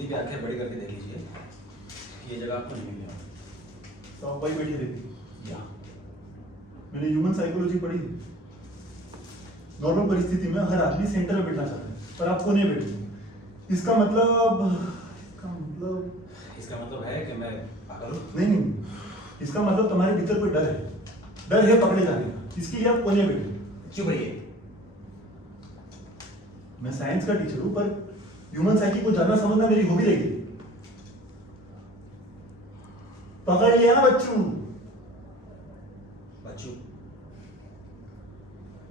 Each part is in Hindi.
जितनी भी आंखें बड़ी करके देख लीजिए कि ये जगह आपको नहीं मिलेगा। तो आप वही बैठी रहती। यहाँ मैंने ह्यूमन साइकोलॉजी पढ़ी। नॉर्मल परिस्थिति में हर आदमी सेंटर में बैठना चाहता है, पर आप कोने बैठे। इसका मतलब है कि मैं पागल हूँ? नहीं, इसका मतलब तुम्हारे भीतर कोई डर है पकड़े जाने का, इसके लिए आप कोने बैठे। चुप रहिए। मैं साइंस का टीचर हूं, पर ह्यूमन साइकी को जानना समझना मेरी हॉबी रहेगी। पकड़ लिया ना बच्चू।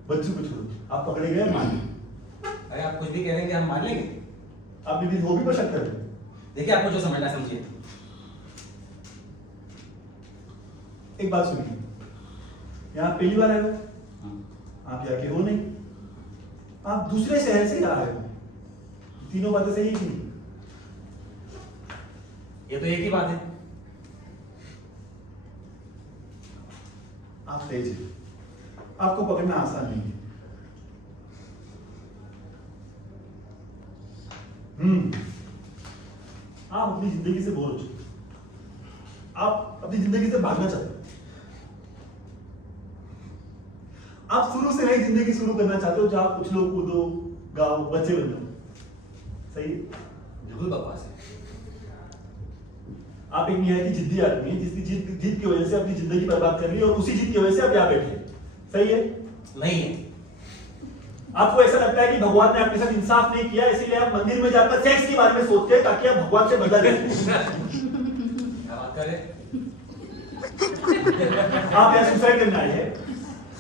बच्चू को छोड़ो, आप पकड़े गए मान लो। अरे आप कुछ भी कह रहे हैं, हम मान लेंगे। आप मेरी हॉबी पर शक कर रहे हैं। देखिए, आपको जो समझना है समझिए। एक बात सुनिए, यहाँ पहली बार आए हो? आप यहाँ के हो नहीं, आप दूसरे शहर से आ रहे हो। तीनों बातें सही थी। ये तो एक ही बात है। आप तेज हैं, आपको पकड़ना आसान नहीं है। आप अपनी जिंदगी से बोर हो चुके, आप अपनी जिंदगी से भागना चाहते हो। आप शुरू से नई जिंदगी शुरू करना चाहते हो, जहां कुछ लोग कूदो, गाओ, बच्चे बन जाओ। सही है? बिल्कुल बकवास है। आप एक निहायती जिद्दी आदमी है, जिसकी जीत की वजह से अपनी जिंदगी बर्बाद कर ली, और उसी जीत की वजह से आप यहाँ बैठे। सही है? नहीं है। आपको ऐसा लगता है कि भगवान ने आपके साथ इंसाफ नहीं किया, इसीलिए आप मंदिर में जाकर सेक्स के बारे में सोचते हैं, ताकि आप भगवान से बदला ले। क्या बात कर रहे हैं? आप यहाँ सुसाइड करने आए हैं।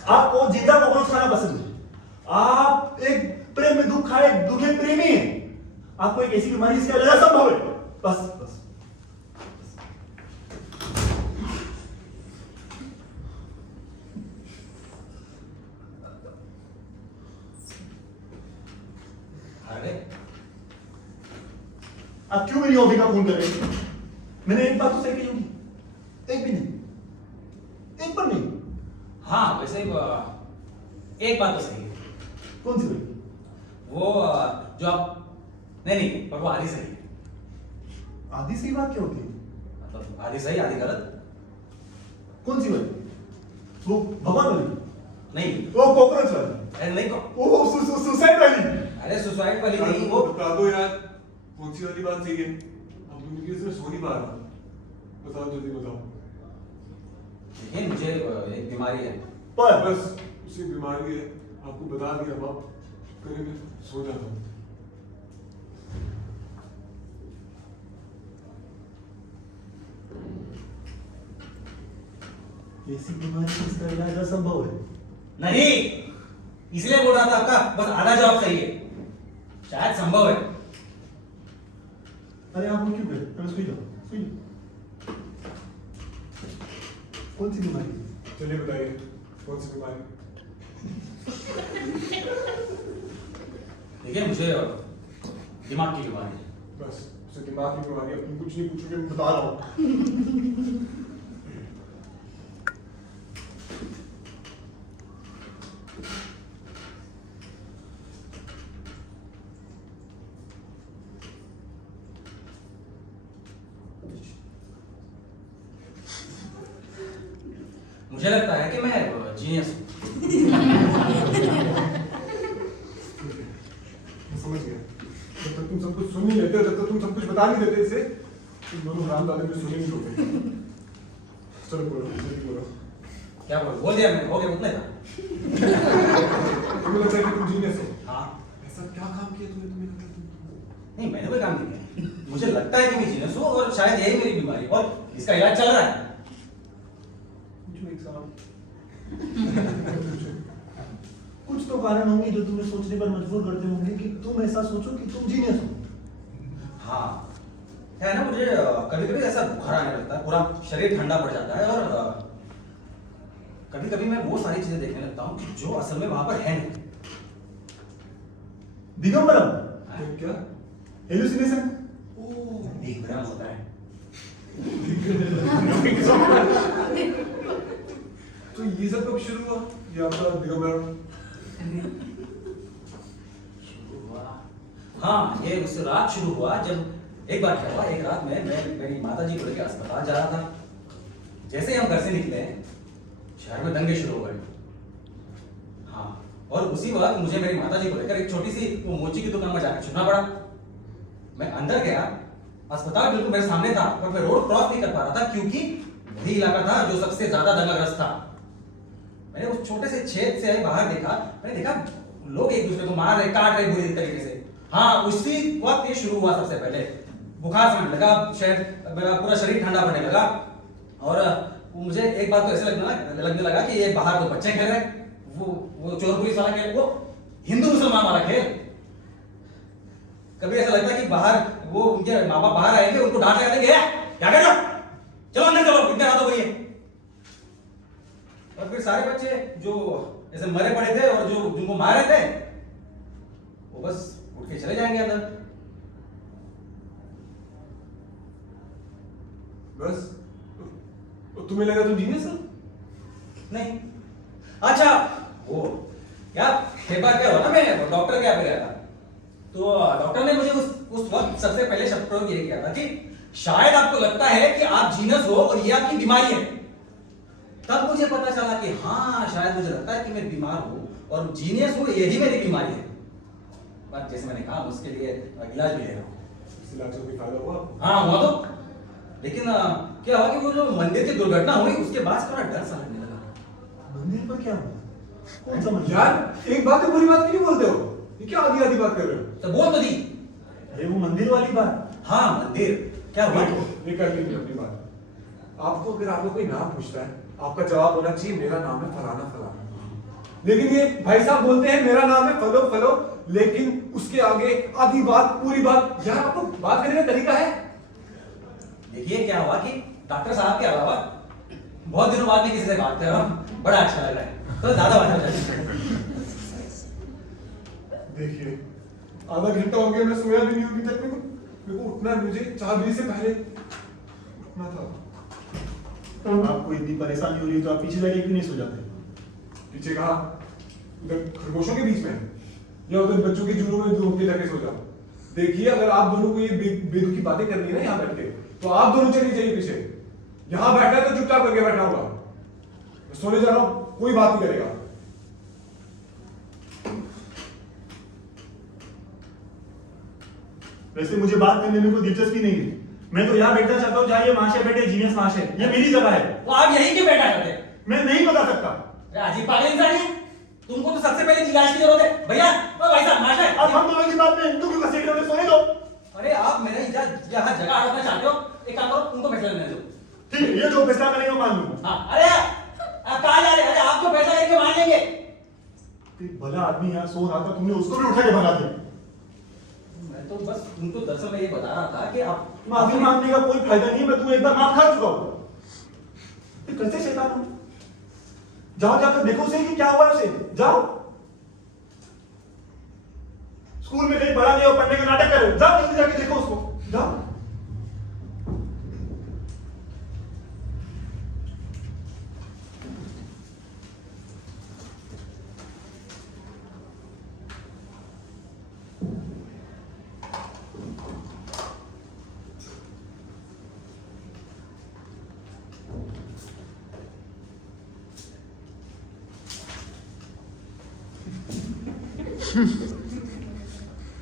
आपको जिंदा कॉकरोच खाना पसंद है। आप एक प्रेम में दुख खाए दुखे प्रेमी हैं। आपको एक ऐसी बीमारी इसका इलाज असंभव है। बस अरे आप क्यों मेरी हॉबी का खून कर रहे हैं? मैंने एक बात तो सही कही होगी, एक भी नहीं, एक पर नहीं। हाँ, वैसे एक बात तो सही है। कौन सी भाई? वो जो आप नहीं, पर वो आधी सही है। आधी सही बात क्या होती है? मतलब आधी सही आधी गलत। कौन सी वाली? वो भगवान वाली? नहीं। वो कॉकरोच वाली? अरे नहीं, वो सुसाइड वाली? अरे सुसाइड वाली नहीं, वो बता दो यार, कौन सी वाली बात सही है? अब तुम इसमें सो नहीं पा रहा। बताओ, जल्दी बताओ। देखिए, मुझे एक बीमारी है। पर बस उसी बीमारी है, आपको बता दिया। अब आप करेंगे, सो जाता हूँ। ऐसी बीमारी इसका इलाज असंभव है। नहीं, इसलिए बोल रहा था आपका बस आधा जवाब सही है। शायद संभव है। अरे आप वो क्यों कर? अरे सुई जाओ। कौन सी बीमारी? चलिए बताइए, कौन सी बीमारी? देखिए, मुझे दिमाग की बीमारी है। बस उसे दिमाग की बीमारी। अब तुम कुछ नहीं पूछोगे, मैं बता रहा हूँ। मुझे लगता है कि मैं जीनियस हूँ। समझ गया। जब तक तुम सब कुछ सुन नहीं लेते हो, जब तक तुम सब कुछ बता नहीं देते इसे, तुम दोनों हरामजादे में सुन ही नहीं लोगे। चलो बोलो, जल्दी बोलो। क्या बोल दिया मैंने? हो गया उतने का। तुम्हें लगता है कि तुम जीनियस हो? हाँ। ऐसा क्या काम किया तुमने? तुम्हें लगता है तुम नहीं, मैंने कोई काम नहीं किया। मुझे लगता है कि मैं जीनियस हूँ, और शायद यही मेरी बीमारी है, और इसका इलाज चल रहा है। पूछो एक सवाल। कुछ तो कारण होंगे जो तुम्हें सोचने पर मजबूर करते होंगे कि तुम ऐसा सोचो कि तुम जीनियस हो। हाँ, है ना। मुझे कभी कभी ऐसा बुखार आने लगता है, पूरा शरीर ठंडा पड़ जाता है, और कभी कभी मैं वो सारी चीजें देखने लगता हूँ जो असल में वहां पर है नहीं। दिगंबरम? तो क्या? हेलुसिनेशन? दिग्भ्रम होता है। तो ये सब कब शुरू हुआ? ये आपका दिगंबर? हाँ, ये उस रात शुरू हुआ जब एक बार क्या हुआ, एक रात में मैं मेरी माताजी को लेकर अस्पताल जा रहा था। जैसे ही हम घर से निकले, शहर में दंगे शुरू हो गए। हाँ, और उसी वक्त मुझे मेरी माताजी को लेकर एक छोटी सी वो मोची की दुकान में जाकर छुपना पड़ा। मैं अंदर गया, अस्पताल बिल्कुल मेरे सामने था, पर मैं रोड क्रॉस नहीं कर पा रहा था क्योंकि वही इलाका था जो सबसे ज्यादा दंगाग्रस्त था। मैंने उस छोटे से छेद से बाहर देखा, मैंने देखा लोग एक दूसरे को मार रहे, काट रहे बुरी तरीके से। हाँ, उसी वक्त ये शुरू हुआ। सबसे पहले बुखार से लगा, शायद मेरा पूरा शरीर ठंडा पड़ने लगा, और मुझे एक बात तो ऐसे लगने लगा कि ये बाहर तो बच्चे खेल रहे, वो चोर पुलिस वाला खेल, वो हिंदू मुसलमान वाला खेल। कभी ऐसा लगता है कि बाहर वो उनके माँ बाप बाहर आएंगे, उनको डांट लगा देंगे, क्या कर रहे हो, चलो अंदर चलो, इतने रात हो गई है। और फिर सारे बच्चे जो ऐसे मरे पड़े थे और जो जिनको मारे थे, वो बस उठ के चले जाएंगे अंदर। बस तो तुम्हें लगा तुम जीनियस हो? नहीं, अच्छा वो क्या एक बार क्या हुआ ना, मैं डॉक्टर के यहाँ पे गया था, तो डॉक्टर ने मुझे उस वक्त सबसे पहले शब्द प्रयोग ये किया था कि शायद आपको लगता है कि आप जीनस हो और ये आपकी बीमारी है। तब मुझे पता चला कि हाँ, शायद मुझे लगता है कि मैं बीमार हूं और जीनियस हूं, यही मेरी बीमारी है। पर जैसे मैंने कहा, उसके लिए इलाज भी ले रहा हूं। इस इलाज से कोई फायदा हुआ? हाँ हुआ तो, लेकिन क्या हुआ कि वो जो मंदिर की दुर्घटना हुई, उसके बाद थोड़ा डर सा लगने लगा। मंदिर पर क्या हुआ? कौन सा मंदिर? यार एक बात है, बुरी बात क्यों बोलते हो? ये क्या आधी आधी बात कर रहे हो? तो बोल तो दी। अरे वो मंदिर वाली बात। हाँ, मंदिर क्या हुआ? ये कर लीजिए अपनी बात। आपको अगर आपको कोई नाम पूछता है, आपका जवाब होना चाहिए मेरा नाम है फलाना फलाना। लेकिन ये भाई साहब बोलते हैं मेरा नाम है फलो फलो, लेकिन उसके आगे आधी बात पूरी बात। यार आपको बात करने का तरीका है? देखिए क्या हुआ कि डॉक्टर साहब के अलावा बहुत दिनों बाद में किसी से बात कर रहा हूँ, बड़ा अच्छा लग रहा है, तो ज्यादा बात हो जाती। देखिए आधा घंटा हो गया, मैं सोया भी नहीं हूं अभी तक। मेरे को उठना है, मुझे 4 बजे से पहले उठना था। आपको इतनी परेशानी हो रही है तो आप पीछे जाके क्यों नहीं सो जाते? पीछे कहा? उधर खरगोशों के बीच में या उधर बच्चों के जुड़ों में दो के जाके सो जाओ। देखिए अगर आप दोनों को ये बेदुखी बातें करनी है ना यहाँ बैठ के, तो आप दोनों चलिए जाइए पीछे। यहाँ बैठा है तो चुपचाप करके बैठना होगा। मैं सोने जा रहा हूँ, कोई बात नहीं करेगा। वैसे मुझे बात करने में कोई दिलचस्पी नहीं है। मैं तो यहाँ बैठना चाहता हूँ जहाँ ये महाशय बैठे, जीनियस महाशय। ये मेरी जगह है। तो आप यहीं क्यों बैठा करते? मैं नहीं बता सकता। अरे अजीब पागल इंसान है, तुमको तो सबसे पहले इलाज की जरूरत है भैया। ओ भाई साहब, माशा अब हम दोनों की बात में हिंदू क्यों घसीट रहे हो? सोने दो। अरे आप मेरे यहाँ जगह हड़पना चाहते हो, एक काम करो, तुमको फैसला लेने दो। ठीक है, ये जो फैसला करेंगे मान लूंगा। हाँ, अरे आप कहाँ जा रहे हैं? अरे आप जो फैसला करेंगे मान लेंगे। एक भला आदमी यहाँ सो रहा था, तुमने उसको भी उठा के भगा दिया। मैं तो बस तुमको दरअसल मैं ये बता रहा था कि आप माफी मांगने का कोई फायदा नहीं है। मैं तुम्हें एक बार माफ खा चुका हूँ। ये कैसे शैतान हो? जाओ जाकर देखो उसे कि क्या हुआ है उसे। जाओ, स्कूल में कहीं पढ़ा नहीं हो, पढ़ने का नाटक करो। जाओ जल्दी जाके देखो उसको, जाओ।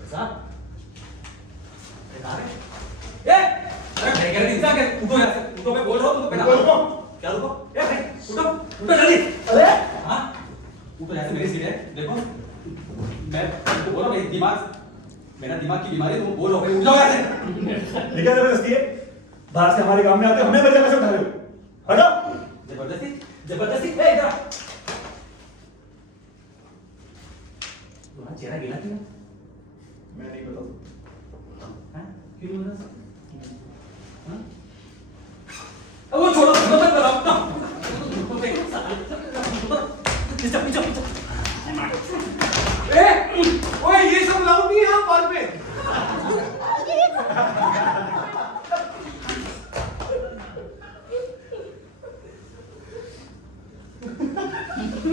साहब, अरे भाई इंसान क्या? उठो यहाँ से, उठो, मैं बोल रहा हूँ तुमको। रुको। क्या रुको? ए भाई, उठो, उठो जल्दी। अरे हाँ, उठो, यहाँ से मेरी सीट है, देखो। मैं तुमको बोल रहा हूँ, मेरा दिमाग की बीमारी, तुम बोल रहा हूँ, उठ जाओ यहाँ से। ये क्या जबरदस्ती है? बाहर से हमारे काम में आते हमें बजा कैसे उठा रहे हो? हटो। जबरदस्ती, जबरदस्ती, इधर। तुम्हारा चेहरा गिला क्यों? मैं नहीं बता सकता। क्यों नहीं बता सकते? हाँ? अब वो छोड़ो, मत बताओ ना। पीछे पीछे पीछे। ओए ये सब लाउड नहीं है यहाँ पार्क में।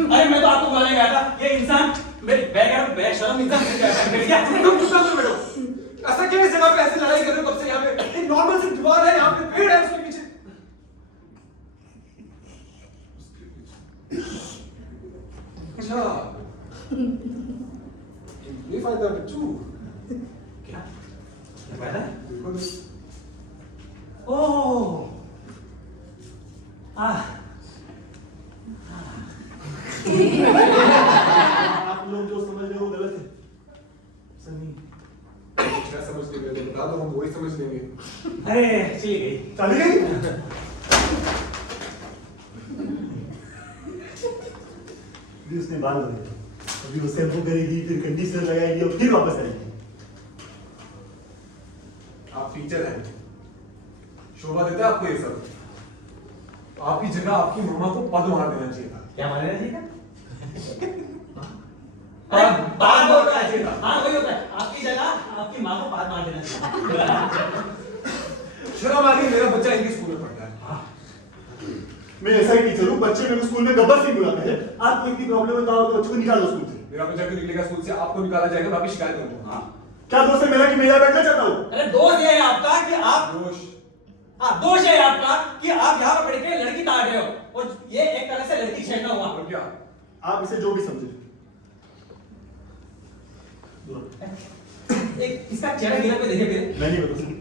अरे मैं तो आपको बोलने गया था, ये इंसान बेशरम इंसान तुम चुप कर बैठो। ऐसा क्या इस जगह पे ऐसी लड़ाई कर रहे हो कब से? यहाँ पे एक नॉर्मल सी दीवार है, यहाँ पे पेड़ है उसके पीछे। अच्छा, ये फायदा है बच्चू। क्या क्या फायदा है? देखो तो। ओह आप लोग जो समझ रहे हो गलत है। सनी क्या समझ के गए? बता दो, हम वही समझ लेंगे। अरे चली गई। चली गई। अभी उसने बाल लगाए, अभी वो शैम्पू करेगी, फिर कंडीशनर लगाएगी और फिर वापस आएगी। आप टीचर हैं, शोभा देता है आपको ये सब? आपकी जगह आपकी मम्मा को पद मार देना चाहिए था। क्या मान लेना चाहिए था? बात बोल रहा है। हाँ वही होता है, आपकी जगह आपकी माँ को बात मार देना चाहिए। शर्म आ गई, मेरा बच्चा इनके स्कूल में पढ़ता है। मैं ऐसा ही टीचर हूँ, बच्चे मेरे स्कूल में गब्बर सिंह बुलाते हैं। आपको इतनी प्रॉब्लम है तो आप बच्चों को निकालो स्कूल से। मेरा बच्चा क्यों निकलेगा स्कूल से? आपको निकाला जाएगा, बाकी शिकायत करूंगा। हाँ क्या दोस्त है मेरा कि मैं यहाँ बैठना चाहता हूँ? अरे दोष ये है आपका कि आप दोष दोष है आपका कि आप यहाँ पर बैठ के लड़की ताड़ रहे हो और ये एक तरह से लड़की छेड़ना हुआ। और क्या? आप इसे जो भी समझे। एक इसका चेहरा गिरा पे देखे मेरे। मैं नहीं बता सकता।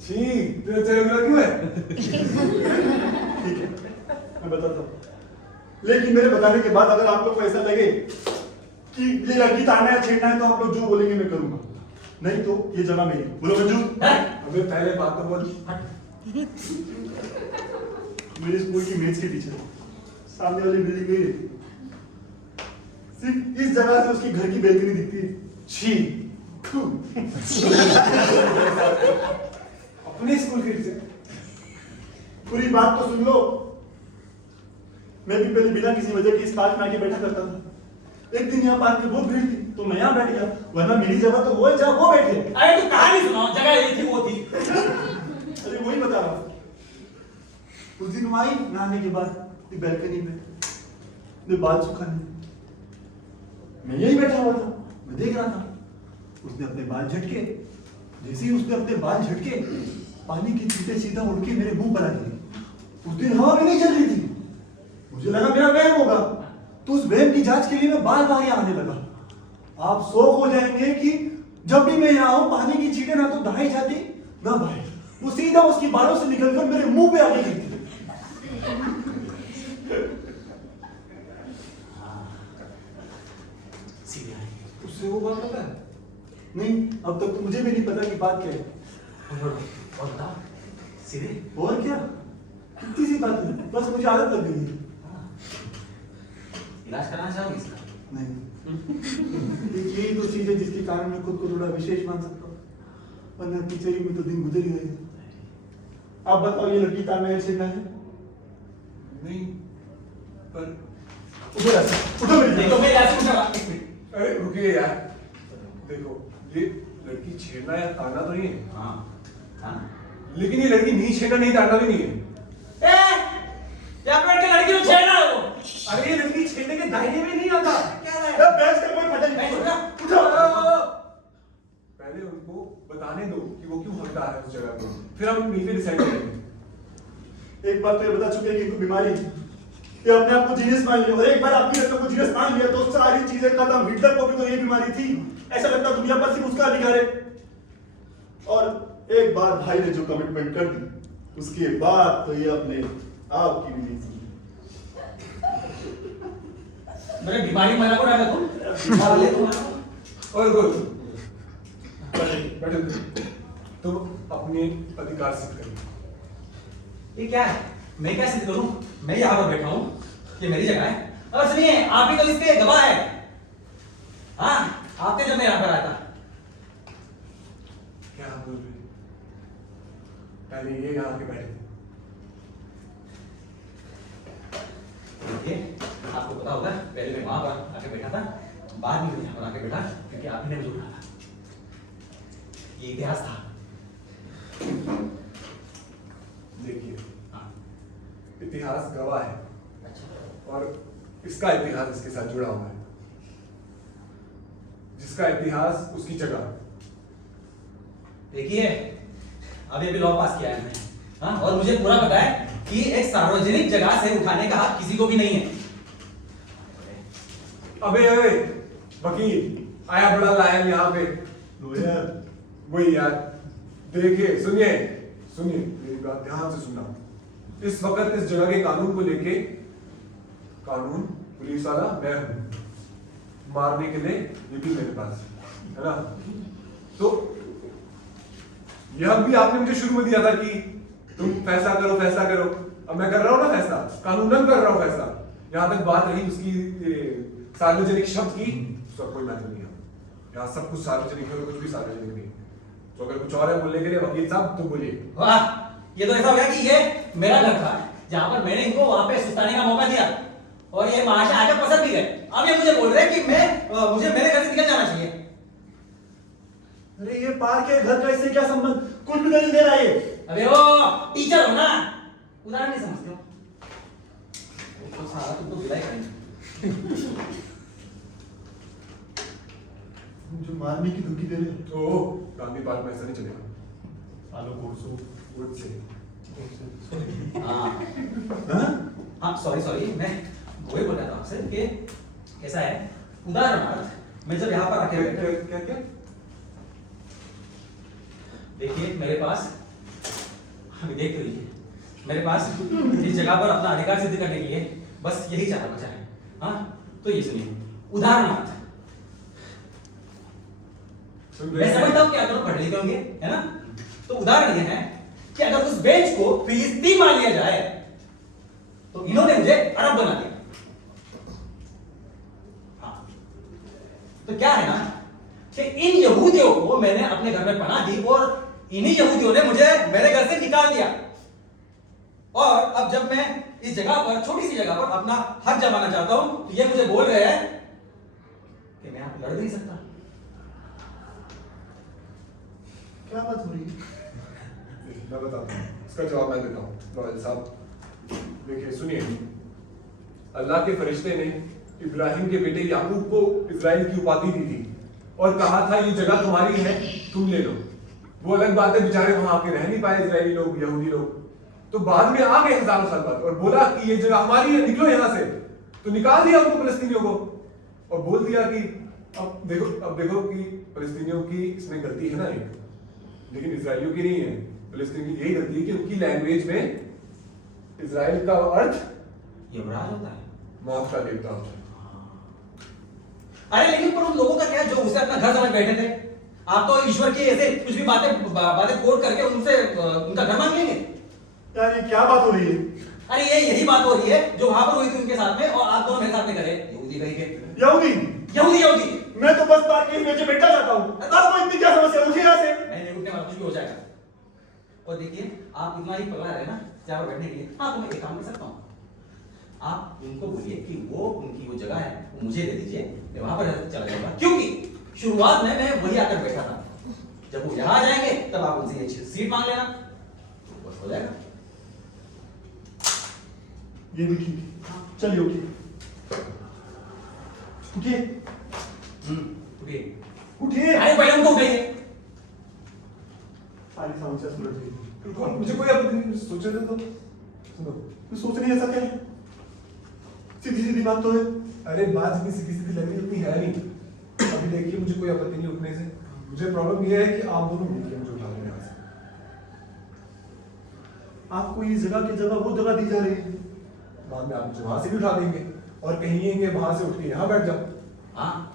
छी, तेरा चेहरा गिरा क्यों है? ठीक है, मैं बताता हूँ। लेकिन मेरे बताने के बाद अगर आप लोग को ऐसा लगे कि ये लड़की ताड़ना है, छेड़ना है, तो आप लोग जो बोलेंगे मैं करूंगा। नहीं तो ये जगह मेरी। बोलो मंजू। अबे पहले बात तो बोल। मेरे स्कूल की मैथ्स की टीचर सामने वाली बिल्डिंग में ही रहती है। सिर्फ इस जगह से उसकी घर की बैल्कनी दिखती है। छी। थू। अपने स्कूल के टीचर। पूरी बात तो सुन लो। मैं भी पहले बिना किसी वजह के इस पार्क में आके बैठा करता था। एक दिन यहाँ पार्क में बहुत भीड़ थी तो मैं यहाँ बैठ गया, वरना मेरी जगह तो वो है जहाँ वो बैठे। अरे तू कहानी सुनाओ, जगह ये थी वो थी। अरे वही बता रहा हूँ। उस दिन वो आई नहाने के बाद बैल्कनी पे, मैं बाल सुखाने, मैं यही बैठा हुआ था, मैं देख रहा था। उसने अपने बाल झटके, जैसे ही उसने अपने बाल झटके, पानी की छींटे सीधा उड़ के मेरे मुंह पर आ गई। उस दिन हवा भी नहीं चल रही थी, मुझे लगा मेरा वहम होगा, तो उस वहम की जांच के लिए मैं बार बार यहाँ आने लगा। आप शौक हो जाएंगे कि जब भी मैं यहाँ आऊँ पानी की छींटे ना तो दाएं जाती ना बाएं, वो सीधा उसकी बालों से निकलकर मेरे मुंह पे आके गिरती। उससे वो बात पता है? नहीं, अब तक तो मुझे भी नहीं पता कि बात क्या है। और बता सीधे। और क्या, कितनी सी बात है, बस मुझे आदत लग गई है। इलाज कराना चाहोगे इसका? नहीं। यही तो चीज है जिसके कारण मैं खुद को थोड़ा विशेष मान सकता हूँ, वरना टीचरी में तो दिन गुजर ही गए। आप बताओ, ये लड़की ताना है, छेड़ना है? नहीं, पर उधर आ, उधर बैठ देखो जाओ। मेरे ऐसे पूछा एक मिनट। अरे रुकिए यार, देखो ये लड़की छेड़ना या ताड़ना तो नहीं है। हाँ हाँ लेकिन ये लड़की नहीं छेड़ना नहीं ताड़ना भी नहीं है। यहाँ बैठ के लड़की को छेड़ रहा है वो। अरे ये लड़की छेड़ने के दायरे में नहीं आता। क्या है? ए, बैठ कर कोई पता बैठ नहीं। उठा। पहले उनको बताने दो कि वो क्यों हकदार है उस जगह पे, फिर हम मिलकर डिसाइड करेंगे। एक बार तो ये बता चुके हैं कि इनको बीमारी है, ये अपने आप को जीनियस मान लिया, और एक बार आपकी लड़कों को जीनियस मान लिया तो सारी चीजें खत्म। हिटलर को भी तो ये बीमारी थी, ऐसा लगता दुनिया पर सिर्फ उसका अधिकार है। और एक बार भाई ने जो कमिटमेंट कर दी, उसके बाद तो ये अपने आप की भी नहीं सुनी। मेरे बीमारी मना को डाला तुम ले तुम और बोल बैठो, तुम अपने अधिकार सिद्ध करिए। ये क्या है? मैं क्या सिद्ध करूं? मैं यहाँ पर बैठा हूँ, ये मेरी जगह है। और सुनिए, आप ही तो इसके गवाह है। हाँ, आपने जब मैं यहाँ पर आया था। क्या आप बोल रहे? पहले ये यहाँ के बैठे थे। देखिए, आपको पता होगा, पहले मैं वहां पर आके बैठा था, बाद में मैं यहाँ पर आके बैठा क्योंकि आप ही ने मुझे उठाया था। ये इतिहास था। देखिए, हाँ, इतिहास गवाह है अच्छा। और इसका इतिहास इसके साथ जुड़ा हुआ है। जिसका इतिहास उसकी जगह। देखिए अभी अभी लॉ पास किया है मैंने, हाँ, और मुझे पूरा पता है कि एक सार्वजनिक जगह से उठाने का हक किसी को भी नहीं है। अबे अबे वकील आया बड़ा लायन यहाँ पे। लॉयर वही यार, देखिए सुनिए सुनिए मेरी बात ध्यान से सुनना। इस वक्त इस जगह के कानून को लेके, कानून पुलिस वाला मैं हूं, मारने के लिए ये भी मेरे पास है ना। तो यह भी आपने मुझे शुरू में दिया था कि तुम फैसला करो फैसला करो। अब मैं कर रहा हूं ना फैसला, कानूनन कर रहा हूं फैसला। यहां तक बात रही उसकी सार्वजनिक शब्द की, उसका कोई महत्व नहीं है। यहाँ सब कुछ सार्वजनिक है और कुछ भी सार्वजनिक नहीं। तो अगर कुछ और है बोलने के लिए वकील साहब तो बोलिए। वाह, ये तो ऐसा हो गया कि ये मेरा घर था जहां पर मैंने इनको वहां पे सुस्ताने का मौका दिया और ये महाशय आके पसंद भी गए। अब ये मुझे बोल रहे हैं कि मुझे मेरे घर से निकल जाना चाहिए। अरे ये पार्क है, घर का इससे क्या संबंध? कुछ भी दलील दे रहा है ये। अबे ओ टीचर हो ना, उदाहरण नहीं समझते हो? तो सारा तुमको भिलाई करेंगे। जो मारने की धमकी दे रहे हो। ओ गांधी पार्क में ऐसा नहीं चलेगा। आलो कोर्सो गुड से हाँ सॉरी सॉरी, मैं वही बोल रहा था आपसे कि ऐसा है, उदाहरणार्थ मैं जब यहाँ पर आके बैठा, क्या क्या? देखिए मेरे पास, अभी देख तो लीजिए, मेरे पास इस जगह पर अपना अधिकार सिद्ध करने के लिए बस यही चारा बचा है। हाँ तो ये सुनिए, उदाहरणार्थ मैं समझता हूँ कि आप लोग पढ़े लिखे होंगे, है ना। तो उदाहरण ये है कि अगर उस बेंच को फिलिस्तीन मान लिया जाए तो इन्होंने मुझे अरब बना दिया। हाँ तो क्या है ना कि इन यहूदियों को मैंने अपने घर में पनाह दी और इन्हीं यहूदियों ने मुझे मेरे घर से निकाल दिया। और अब जब मैं इस जगह पर, छोटी सी जगह पर अपना हक जमाना चाहता हूं तो ये मुझे बोल रहे हैं कि मैं आपको लड़ नहीं सकता। क्या बात हो रही है? मैं बताता हूँ, इसका जवाब मैं देता हूँ। लॉयर साहब देखिए सुनिए, अल्लाह के फरिश्ते ने इब्राहिम के बेटे याकूब को इजराइल की उपाधि दी थी और कहा था ये जगह तुम्हारी है, तुम ले लो। वो अलग बात है, बेचारे वहां आके रह नहीं पाए इजरायली लोग, यहूदी लोग। तो बाद में आ गए हजारों साल बाद और बोला कि ये जगह हमारी है, निकलो यहां से। तो निकाल दिया उनको फलस्तीनियों को और बोल दिया कि अब देखो कि फलस्तीनियों की इसमें गलती है ना एक, लेकिन इजराइलियों की नहीं है। फलस्तीन की यही गलती है कि उनकी लैंग्वेज में इजराइल का अर्थ युवराज होता है, मौत का देवता होता है। अरे लेकिन पर उन लोगों का क्या जो उसे अपना घर समझ बैठे थे? आप तो ईश्वर की ऐसे कुछ भी बातें कोट करके उनसे उनका घर मांग लेंगे। यार ये क्या बात हो रही है? अरे ये यही बात हो रही है जो वहां पर हुई थी उनके साथ में और आप दोनों मेरे साथ में करे। यहूदी कहीं के यहूदी? यहूदी यहूदी मैं तो बस पार्क के नीचे बैठा जाता हूँ। आपको इतनी क्या समस्या? मुझे यहाँ से नहीं नहीं, उठने वाला कुछ भी हो जाएगा। और देखिए आप इतना ही पकड़ा रहे ना जहाँ पर बैठने के लिए, हाँ तो मैं एक काम कर सकता हूँ, आप उनको बोलिए कि वो उनकी वो जगह है वो मुझे दे दीजिए, मैं वहां पर चला जाऊंगा। क्योंकि शुरुआत में मैं वही आकर बैठा था, जब वो यहाँ आ जाएंगे तब आप उनसे ये सीट मांग लेना, बस हो जाएगा। ये भी ठीक है, चलिए उठिए उठिए उठिए। उठिए। अरे पहले उनको उठाइए। सारी समस्या सुलझ गई। मुझे कोई आपत्ति नहीं, सोचे थे तो सुनो। तो सोचने ऐसा क्या है? सीधी सीधी बात तो है। अरे बात इतनी सीधी सीधी लग रही है, उतनी है नहीं। अभी देखिए मुझे कोई आपत्ति नहीं उठने से, मुझे प्रॉब्लम ये है कि आप दोनों मिलकर मुझे उठा लें यहाँ से। आपको ये जगह की जगह वो जगह दी जा रही है। बाद में आप मुझे वहां से भी उठा देंगे और कहेंगे वहां से उठ के यहाँ बैठ जाओ। हाँ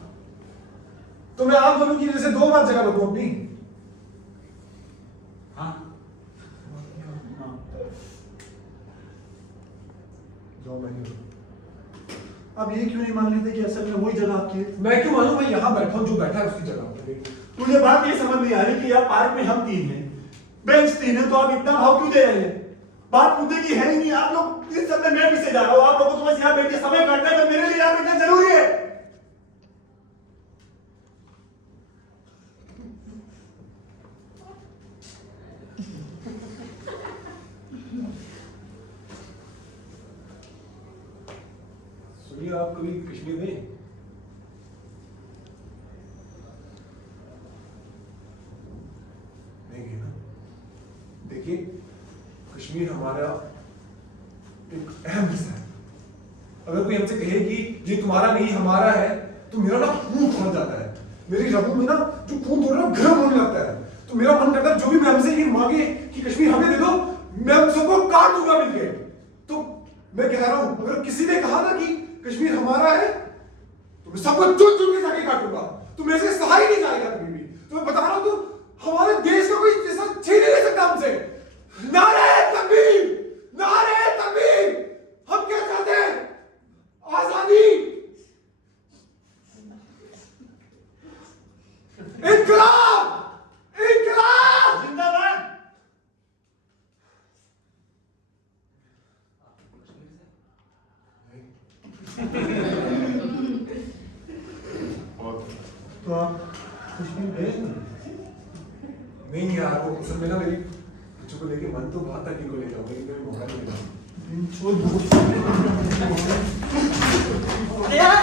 तो मैं आप दोनों की वजह से 2 बार जगह बदलूं अपनी। हाँ जो मैं नहीं हूं। आप ये क्यों नहीं मान लेते कि असल में वही जगह आपकी है? मैं क्यों मानूं? मैं यहाँ बैठा हूँ, जो बैठा है उसकी जगह पर। मुझे बात ये समझ नहीं आ रही कि यार पार्क में हम 3 हैं, बेंच 3 है, तो आप इतना भाव क्यों दे रहे हैं? बात मुद्दे की है ही नहीं। आप लोग इस सब में मैं पीछे जा रहा हूँ। आप लोगों को तो बस यहाँ बैठ के समय काटना है, तो मेरे लिए यहाँ बैठना जरूरी है। सुनिए, आप कभी कश्मीर गए? अगर कोई हमसे कहे कि ये तुम्हारा नहीं हमारा है, तो मेरा ना खून खोल जाता है, मेरी रगों में ना जो खून थोड़ा ना गर्म होने लगता है। तो मेरा मन करता है जो भी मैं हमसे ये मांगे कि कश्मीर हमें दे दो, मैं हम सबको काट दूंगा मिलके। तो मैं कह रहा हूं, अगर किसी ने कहा ना कि कश्मीर हमारा है, तो मैं सबको चुन चुन के जाके काटूंगा। तो मेरे से सहा ही नहीं जाएगा कभी भी। तो मैं बता रहा हूं, तो हमारे देश का कोई ऐसा छीन नहीं सकता हमसे। नारे तकबीर, नारे तकबीर। हम क्या चाहते हैं? आजादी, इनकलाब, इनकलाब जिंदाबाद। तो आप कश्मीर गए नहीं यार? वो असल में ना मेरी बच्चों को लेके मन तो बहुत था कि इनको ले जाऊं, लेकिन मेरे मौका नहीं मिला। यार